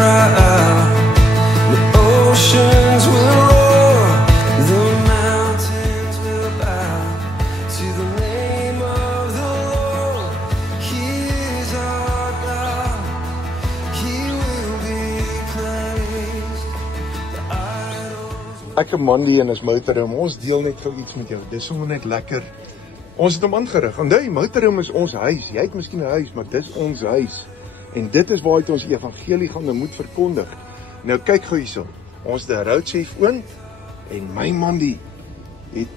cry out, the oceans will roar, the mountains will bow to the name of the Lord. He is our God, He will be praised. The idols. Ek en Mandy en is motorhome, ons deel net gou iets met jou, dis sommer net lekker. Ons het hom aangerig, en die motorhome is ons huis, jy het miskien 'n huis, maar dis ons huis. En dit is waar ons evangelie gaan moet verkondig. Nou kyk gou hierso, ons die roadchef oom, en my Mandy het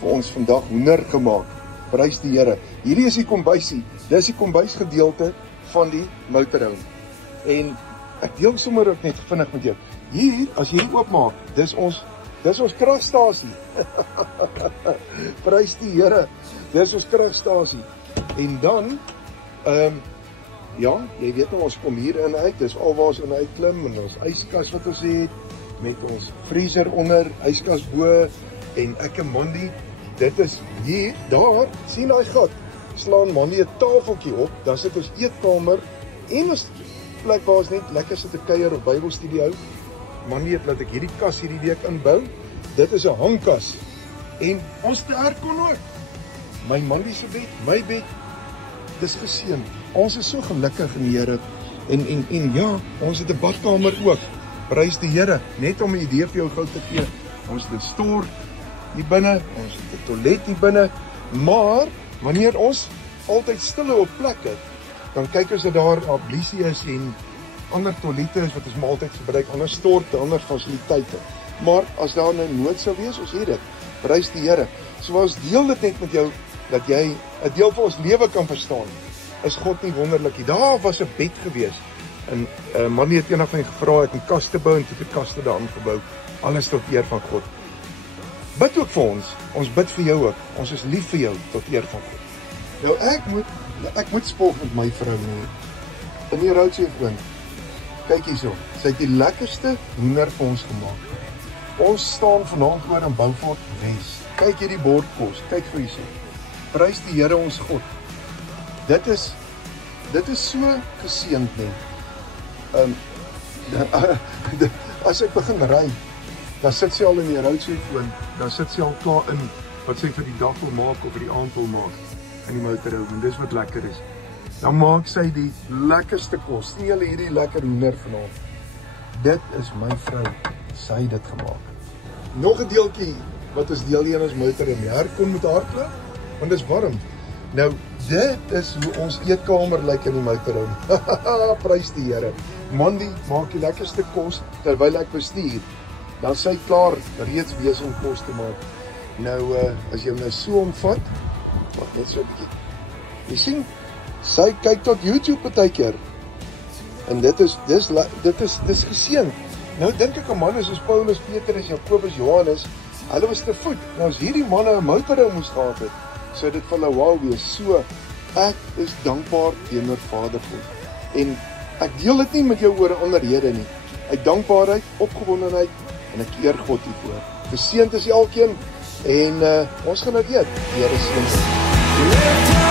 vir ons vandag hoender gemaak, prys die Here. Hierdie is die kombuisie, dis die kombuisgedeelte van die motorhome. En ek deel sommer ook net vinnig met jou, hier, as jy oopmaak, dis ons kragstasie. Prys die Here. Dis ons kragstasie. En dan, ja, jy weet nou, ons kom hier in uit, dis alwaar ons in uitklim, en ons yskas wat ons het, met ons vriezer onder, yskas bo, en ek en Mandy, dit is hier, daar, sien die gat, slaan Mandy 'n tafeltjie op, dan sit ons eetkamer, en ons plek waar ons net lekker sit te kuier of Bybelstudie hou. Mandy het laat ek hierdie kas hierdie week inbou. Dit is 'n hangkas. En ons het 'n aircon ook. My Mandy se bed, my bed, dis geseën. Ons is so gelukkig in die Here. En ja, ons het 'n badkamer ook. Prys die Here. Net om 'n idee vir jou gou te gee. Ons het 'n stoor hier binne, ons het 'n toilet hier binne. Maar wanneer ons altyd stille op plek het, dan kyk ons dat daar 'n ablusie is en ander toilette is wat ons maar altyd gebruik, ander storte, ander fasiliteite. Maar as daar nou nood sou wees, ons het dit. Prys die Here. So ons deel dit net met jou, dat jy 'n deel van ons lewe kan verstaan. Is God nie wonderlik nie? Daar was 'n bed gewees. En Mandy het eendag van my gevra, ek 'n kas te bou en toe 'n kaste daarin gebou. Alles tot eer van God. Bid ook vir ons bid vir jou ook. Ons is lief vir jou tot eer van God. Nou ek moet spog met my vrou nie. In die roadchef oom. Kyk hierso, sy het die lekkerste hoender vir ons gemaak. Ons staan vanaand oor in Beaufort Wes. Kyk hierdie bordkos, kyk vir hierso. Prys die Here ons God. Dit is so geseënd net. As ek begin ry, dan sit sy al in die roadchef oom, dan sit sy al klaar in wat sy vir die dag wil maak of vir die aand wil maak in die motorhome, en dis wat lekker is. Dan maak sy die lekkerste kos. Sien julle hierdie lekker hoender vanaand. Dit is my vrou, sy het dit gemaak. Nog 'n deeltjie wat ons deel hier in ons motorhome. Die aircon moet hardloop, want dit is warm. Nou, dit is hoe ons eetkamer lyk in die motorhome. Prys die Here. Mandy maak die lekkerste kos terwyl ek bestuur. Dan sy klaar reeds besig om kos te maak. Nou, as jy nou so omvat, wat net so 'n bietjie. Jy sien, sy kyk tot YouTube partykeer. En dit is geseën. Nou dink ek 'n manne soos Paulus, Petrus, Jakobus, Johannes, hulle was te voet. Nou as hierdie manne 'n motorhome moes gehad het, sou dit vir hulle wow wees. So, ek is dankbaar teenoor Vader God. En ek deel dit nie met jou oor 'n ander rede nie. Uit dankbaarheid, opgewondenheid, en ek eer God hiervoor. Geseënd is elkeen, en ons gaan nou eet. Die Here seën.